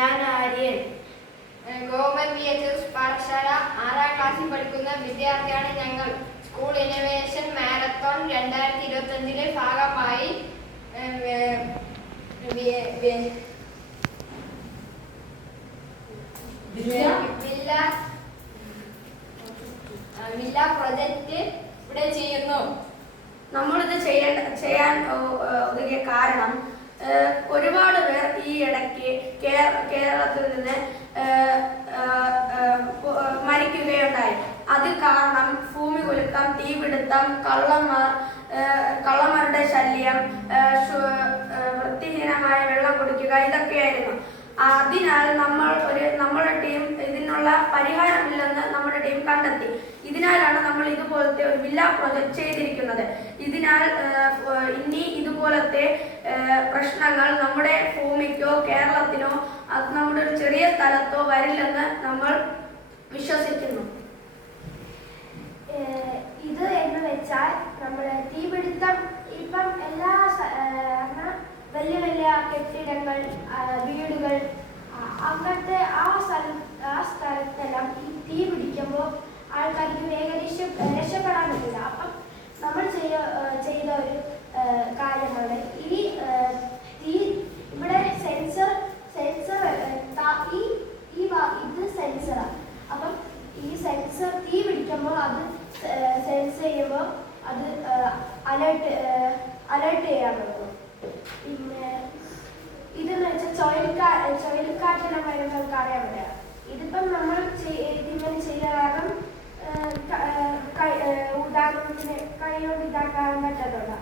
ഞാൻ Aryan. Government VHS പാഠശാല 6ാം ക്ലാസ്സിൽ പഠിക്കുന്ന വിദ്യാർത്ഥിയാണ് ഞങ്ങൾ. സ്കൂൾ ഇന്നോവേഷൻ മാരത്തോൺ 2025 ഭാഗമായി വില്ല പ്രൊജക്റ്റ് ഇവിടെ ചെയ്യുന്നു. നമ്മളിത് ചെയ്യാൻ ഒതുങ്ങിയ കാരണം ഒരുപാട് പേർ ഈ ഇടയ്ക്ക് കേരളത്തിൽ നിന്ന് മരിക്കുകയുണ്ടായി. അത് കാരണം ഭൂമി കുലുക്കം, തീപിടുത്തം, കള്ളന്മാരുടെ ശല്യം, വൃത്തിഹീനമായ വെള്ളം കുടിക്കുക, ഇതൊക്കെയായിരുന്നു. അതിനാൽ നമ്മുടെ ടീം ഇതിനുള്ള പരിഹാരമില്ലെന്ന് നമ്മുടെ ടീം കണ്ടെത്തി. ഇതിനാലാണ് നമ്മൾ ഇതുപോലത്തെ ഒരു വില്ല പ്രൊജക്ട് ചെയ്തിരിക്കുന്നത്. ഇതിനാൽ ഇനി ഇതുപോലത്തെ പ്രശ്നങ്ങൾ നമ്മുടെ ഭൂമിക്കോ കേരളത്തിനോ നമ്മുടെ ഒരു ചെറിയ സ്ഥലത്തോ വരില്ലെന്ന് നമ്മൾ വിശ്വസിക്കുന്നു. ഇത് എന്ന് വെച്ചാൽ നമ്മുടെ തീപിടുത്തം ഇപ്പം എല്ലാ വലിയ വലിയ കെട്ടിടങ്ങൾ, വീടുകൾ, അങ്ങനത്തെ ആ സ്ഥലത്തെല്ലാം ഈ തീ പിടിക്കുമ്പോൾ ആൾക്കാർക്ക് വേഗം രക്ഷപ്പെടാൻ പറ്റില്ല. അപ്പം നമ്മൾ ചെയ്ത ഒരു കാര്യമാണ് ഈ ഇവിടെ സെൻസർ ഇത് സെൻസറാണ്. അപ്പം ഈ സെൻസർ തീ പിടിക്കുമ്പോൾ അത് സെൻസ് ചെയ്യുമ്പോൾ അത് അലേർട്ട് ചെയ്യാൻ പറ്റും. പിന്നെ ഇതെന്ന് വെച്ചാൽ ചുഴലിക്കാറ്റെല്ലാം വരുമ്പോൾ അറിയാൻ പറ്റുക. ഇതിപ്പം നമ്മൾ ഇതിങ്ങനെ ചെയ്ത കാരണം ഉദാഹരണത്തിന് കൈകൊണ്ട് ഇതാക്കാൻ പറ്റത്തുള്ള.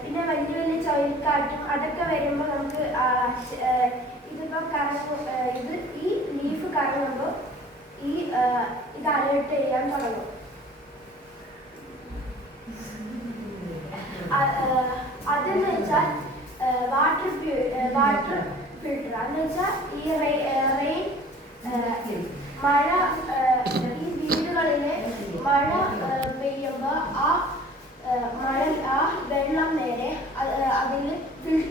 പിന്നെ വലിയ വലിയ ചുഴലിക്കാറ്റും അതൊക്കെ വരുമ്പോൾ നമുക്ക് ഇതിപ്പം ഈ ലീഫ് കറങ്ങുമ്പോൾ ഇത് അലേർട്ട് ചെയ്യാൻ തുടങ്ങും. അതെന്ന് വെച്ചാൽ വാട്ടർ ഫിൽട്ടർ എന്ന് വെച്ചാൽ ഈ റെയിൻ മഴ ഈ വീടുകളിലെ മഴ പെയ്യുമ്പോൾ ആ വെള്ളം നേരെ അതിൽ ഫിൽട്ടർ